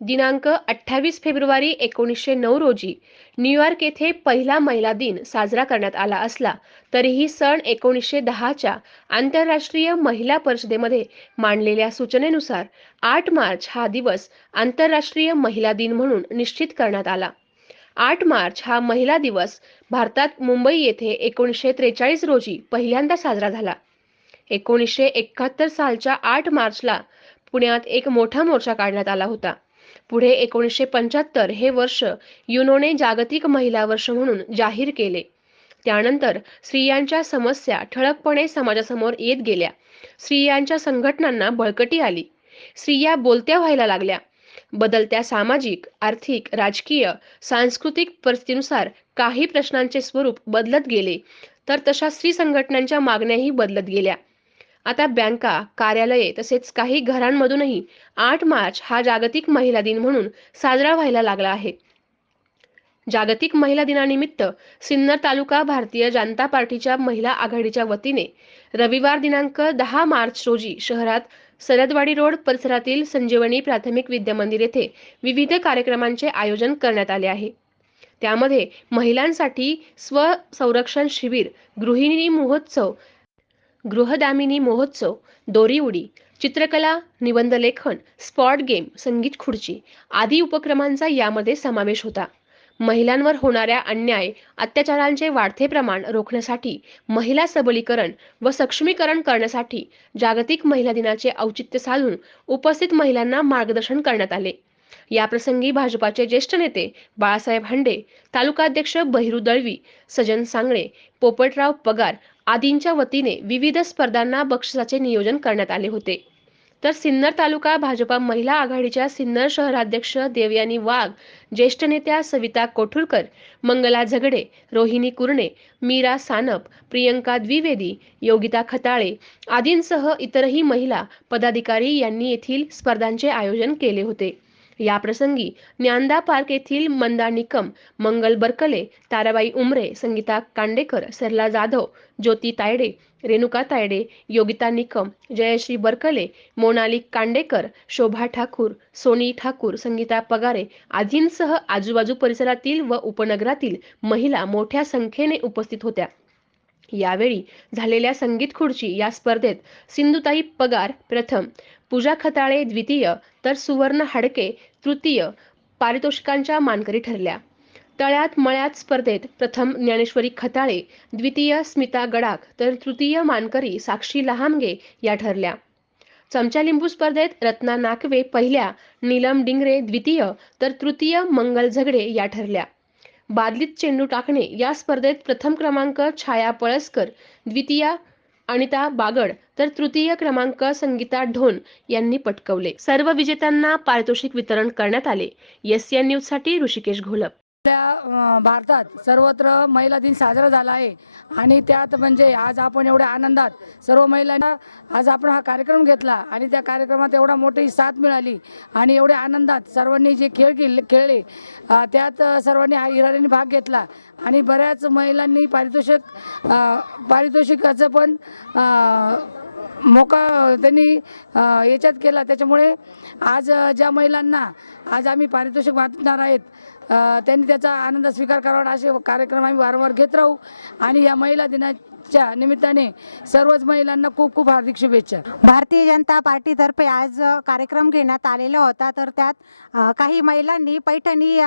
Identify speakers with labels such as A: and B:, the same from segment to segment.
A: दिनांक अठ्ठावीस फेब्रुवारी एकोणीसशे नऊ रोजी न्यूयॉर्क येथे पहिला महिला दिन साजरा करण्यात आला असला तरीही सण एकोणीसशे दहाच्या आंतरराष्ट्रीय महिला परिषदेमध्ये मांडलेल्या सूचनेनुसार आठ मार्च हा दिवस आंतरराष्ट्रीय महिला दिन म्हणून निश्चित करण्यात आला. आठ मार्च हा महिला दिवस भारतात मुंबई येथे एकोणीसशे त्रेचाळीस रोजी पहिल्यांदा साजरा झाला. एकोणीसशे एकाहत्तर सालच्या आठ मार्चला पुण्यात एक मोठा मोर्चा काढण्यात आला होता. पुढे एकोणीसशे पंच्याहत्तर हे वर्ष युनोने जागतिक महिला वर्ष म्हणून जाहीर केले. त्यानंतर स्त्रियांच्या समस्या ठळकपणे समाजासमोर येत गेल्या. स्त्रियांच्या संघटनांना बळकटी आली. स्त्रिया बोलत्या व्हायला लागल्या. बदलत्या सामाजिक आर्थिक राजकीय सांस्कृतिक परिस्थितीनुसार काही प्रश्नांचे स्वरूप बदलत गेले तर तशा स्त्री संघटनांच्या मागण्याही बदलत गेल्या. आता बँका कार्यालये तसेच काही घरांमधूनही आठ मार्च हा जागतिक महिला दिन म्हणून साजरा व्हायला लागला आहे. जागतिक महिला दिनानिमित्त सिन्नर तालुका भारतीय जनता पार्टीच्या महिला आघाडीच्या वतीने रविवार दिनांक दहा मार्च रोजी शहरात सरदवाडी रोड परिसरातील संजीवनी प्राथमिक विद्या मंदिर येथे विविध कार्यक्रमांचे आयोजन करण्यात आले आहे. त्यामध्ये महिलांसाठी स्वसंरक्षण शिबिर गृहिणी महोत्सव गृहदामिनी महोत्सव दोरी उडी चित्रकला निबंध लेखन स्पॉट गेम संगीत खुर्ची आदी उपक्रमांचा यामध्ये समावेश होता. महिलांवर होणाऱ्या अन्याय अत्याचारांचे वाढते प्रमाण रोखण्यासाठी महिला सबलीकरण व सक्षमीकरण करण्यासाठी जागतिक महिला दिनाचे औचित्य साधून उपस्थित महिलांना मार्गदर्शन करण्यात आले. याप्रसंगी भाजपाचे ज्येष्ठ नेते बाळासाहेब हंडे तालुकाध्यक्ष बहिरू दळवी सजन सांगळे पोपटराव पगार आदींच्या वतीने विविध स्पर्धांना बक्षिसाचे नियोजन करण्यात आले होते. तर सिन्नर तालुका भाजपा महिला आघाडीच्या सिन्नर शहराध्यक्ष देवयानी वाघ ज्येष्ठ नेत्या सविता कोठुरकर मंगला झगडे रोहिणी कुरणे मीरा सानप प्रियंका द्विवेदी योगिता खताळे आदींसह इतरही महिला पदाधिकारी यांनी येथील स्पर्धांचे आयोजन केले होते. याप्रसंगी ज्ञानदा पार्क येथील मंदा निकम मंगल बरकले ताराबाई उमरे संगीता कांडेकर सरला जाधव ज्योती तायडे रेणुका तायडे योगिता निकम जयश्री बरकले मोनाली कांडेकर शोभा ठाकूर सोनी ठाकूर संगीता पगारे आदींसह आजूबाजू परिसरातील व उपनगरातील महिला मोठ्या संख्येने उपस्थित होत्या. यावेळी झालेल्या संगीत खुर्ची या स्पर्धेत सिंधुताई पगार प्रथम पूजा खताळे द्वितीय तर सुवर्ण हाडके तृतीय पारितोषिकांच्या मानकरी ठरल्या. तळ्यात मळ्यात स्पर्धेत प्रथम ज्ञानेश्वरी खताळे द्वितीय स्मिता गडाख तर तृतीय मानकरी साक्षी लहामगे या ठरल्या. चमचा लिंबू स्पर्धेत रत्ना नाकवे पहिल्या नीलम डिंगरे द्वितीय तर तृतीय मंगल झगडे या ठरल्या. बादलीत चेंडू टाकणे या स्पर्धेत प्रथम क्रमांक छाया पळसकर द्वितीय अनिता बागड तर तृतीय क्रमांक संगीता ढोन यांनी पटकवले. सर्व विजेत्यांना पारितोषिक वितरण करण्यात आले. एस एन न्यूजसाठी ऋषिकेश घोलप.
B: आपल्या भारतात सर्वत्र महिला दिन साजरा झाला आहे. आणि त्यात म्हणजे आज आपण एवढ्या आनंदात सर्व महिलांना आज आपण हा कार्यक्रम घेतला आणि त्या कार्यक्रमात एवढा मोठी साथ मिळाली आणि एवढ्या आनंदात सर्वांनी जे खेळ खेळले खेळले त्यात सर्वांनी हा हिरारीने भाग घेतला. आणि बऱ्याच महिलांनी पारितोषिक पारितोषिकाचं पण मोका त्यांनी याच्यात केला. त्याच्यामुळे आज ज्या महिलांना आज आम्ही पारितोषिक वाटणार आहेत त्यांनी त्याचा आनंद स्वीकार करावा असे कार्यक्रम आम्ही वारंवार घेत राहू. आणि या महिला दिनाच्या निमित्ताने सर्वच महिलांना खूप खूप हार्दिक शुभेच्छा.
C: भारतीय जनता पार्टीतर्फे आज कार्यक्रम घेण्यात आलेला होता. तर त्यात काही महिलांनी पैठणी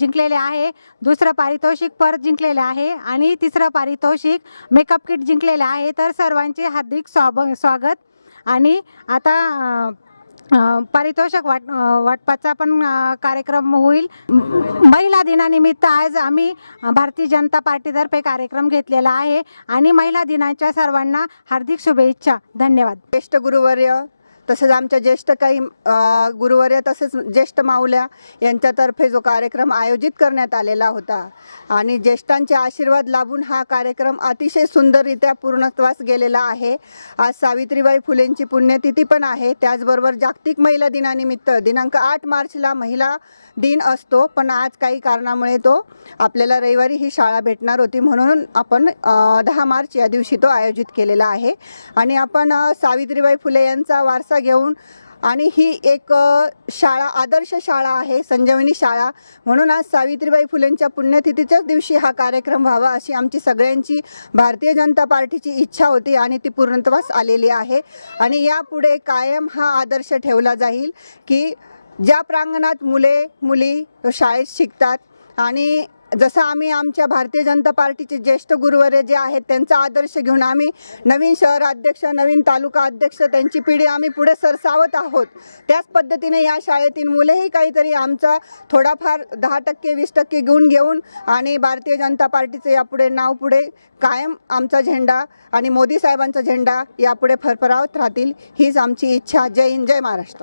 C: जिंकलेले आहे. दुसरं पारितोषिक परत जिंकलेले आहे. आणि तिसरं पारितोषिक मेकअप किट जिंकलेले आहे. तर सर्वांचे हार्दिक स्वाब स्वागत. आणि आता पारितोषिक वाट वाटपाचा पण कार्यक्रम होईल. महिला दिनानिमित्त आज आम्ही भारतीय जनता पार्टीतर्फे कार्यक्रम घेतलेला आहे. आणि महिला दिनाच्या सर्वांना हार्दिक शुभेच्छा. धन्यवाद.
D: ज्येष्ठ गुरुवर्य तसेच आमच्या ज्येष्ठ काही गुरुवर्य तसेच ज्येष्ठ माऊल्या यांच्यातर्फे जो कार्यक्रम आयोजित करण्यात आलेला होता. आणि ज्येष्ठांचे आशीर्वाद लाभून हा कार्यक्रम अतिशय सुंदररित्या पूर्णत्वास गेलेला आहे. आज सावित्रीबाई फुलेंची पुण्यतिथी पण आहे. त्याचबरोबर जागतिक महिला दिनानिमित्त दिनांक आठ मार्चला महिला दिन असतो. पण आज काही कारणामुळे तो आपल्याला रविवारी ही शाळा भेटणार होती म्हणून आपण दहा मार्च या दिवशी तो आयोजित केलेला आहे. आणि आपण सावित्रीबाई फुले यांचा वारसा घेऊन. आणि ही एक शाळा आदर्श शाळा आहे संजीवनी शाळा. म्हणून आज सावित्रीबाई फुलेंच्या पुण्यतिथीच्याच दिवशी हा कार्यक्रम व्हावा अशी आमची सगळ्यांची भारतीय जनता पार्टीची इच्छा होती आणि ती पूर्णत्वास आलेली आहे. आणि यापुढे कायम हा आदर्श ठेवला जाईल की ज्या प्रांगणात मुले मुली शाळेत शिकतात आणि जसं आम्ही आमच्या भारतीय जनता पार्टीचे ज्येष्ठ गुरुवरे जे आहेत त्यांचा आदर्श घेऊन आम्ही नवीन शहर अध्यक्ष नवीन तालुका अध्यक्ष त्यांची पिढी आम्ही पुढे सरसावत आहोत. त्याच पद्धतीने या शाळेतील मुलेही काहीतरी आमचा थोडाफार दहा टक्के वीस टक्के घेऊन घेऊन आणि भारतीय जनता पार्टीचं यापुढे नाव पुढे कायम आमचा झेंडा आणि मोदी साहेबांचा झेंडा यापुढे फरफरावत राहतील हीच आमची इच्छा. जय हिंद जय महाराष्ट्र.